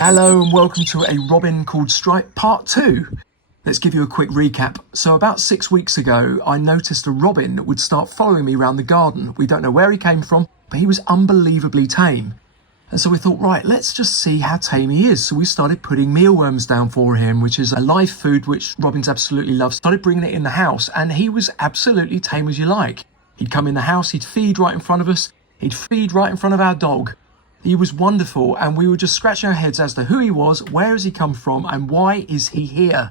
Hello and welcome to a robin called Stripe part 2. Let's give you a quick recap. So about 6 weeks ago, I noticed a robin that would start following me around the garden. We don't know where he came from, but he was unbelievably tame. And so we thought, right, let's just see how tame he is. So we started putting mealworms down for him, which is a live food which robins absolutely love. Started bringing it in the house, and he was absolutely tame as you like. He'd come in the house, he'd feed right in front of us, he'd feed right in front of our dog. He was wonderful, and we were just scratching our heads as to who he was, where has he come from, and why is he here?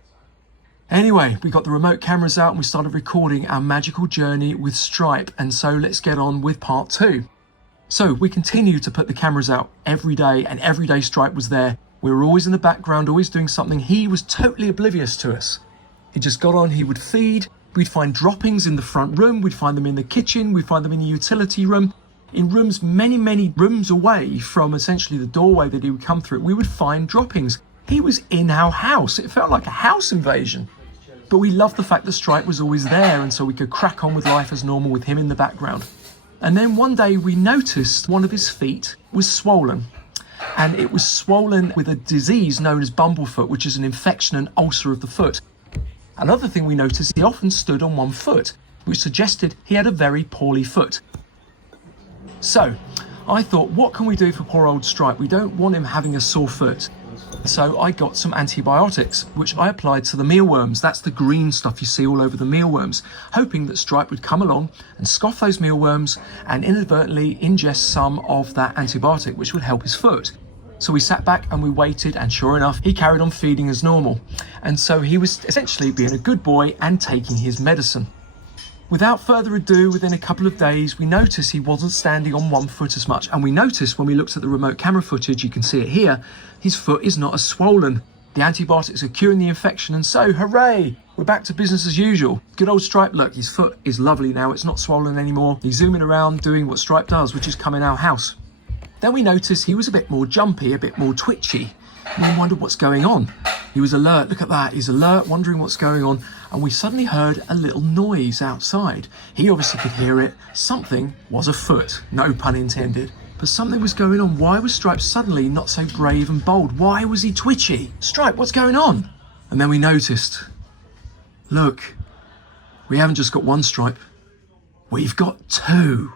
Anyway, we got the remote cameras out and we started recording our magical journey with Stripe, and so let's get on with part 2. So we continued to put the cameras out every day, and every day Stripe was there. We were always in the background, always doing something. He was totally oblivious to us. He just got on, he would feed, we'd find droppings in the front room, we'd find them in the kitchen, we'd find them in the utility room. In rooms many rooms away from essentially the doorway that he would come through, we would find droppings. He was in our house. It felt like a house invasion. But we loved the fact that Stripe was always there, and so we could crack on with life as normal with him in the background. And then one day we noticed one of his feet was swollen. And it was swollen with a disease known as bumblefoot, which is an infection and ulcer of the foot. Another thing we noticed, he often stood on one foot, which suggested he had a very poorly foot. So I thought, what can we do for poor old Stripe? We don't want him having a sore foot. So I got some antibiotics, which I applied to the mealworms. That's the green stuff you see all over the mealworms, hoping that Stripe would come along and scoff those mealworms and inadvertently ingest some of that antibiotic, which would help his foot. So we sat back and we waited, and sure enough, he carried on feeding as normal. And so he was essentially being a good boy and taking his medicine. Without further ado, within a couple of days, we noticed he wasn't standing on one foot as much. And we noticed when we looked at the remote camera footage, you can see it here, his foot is not as swollen. The antibiotics are curing the infection, and so, hooray, we're back to business as usual. Good old Stripe, look, his foot is lovely now, it's not swollen anymore. He's zooming around doing what Stripe does, which is come in our house. Then we noticed he was a bit more jumpy, a bit more twitchy, and we wondered what's going on. He was alert, look at that, he's alert, wondering what's going on, and we suddenly heard a little noise outside. He obviously could hear it. Something was afoot, no pun intended. But something was going on. Why was Stripe suddenly not so brave and bold? Why was he twitchy? Stripe, what's going on? And then we noticed, look, we haven't just got one Stripe, we've got two.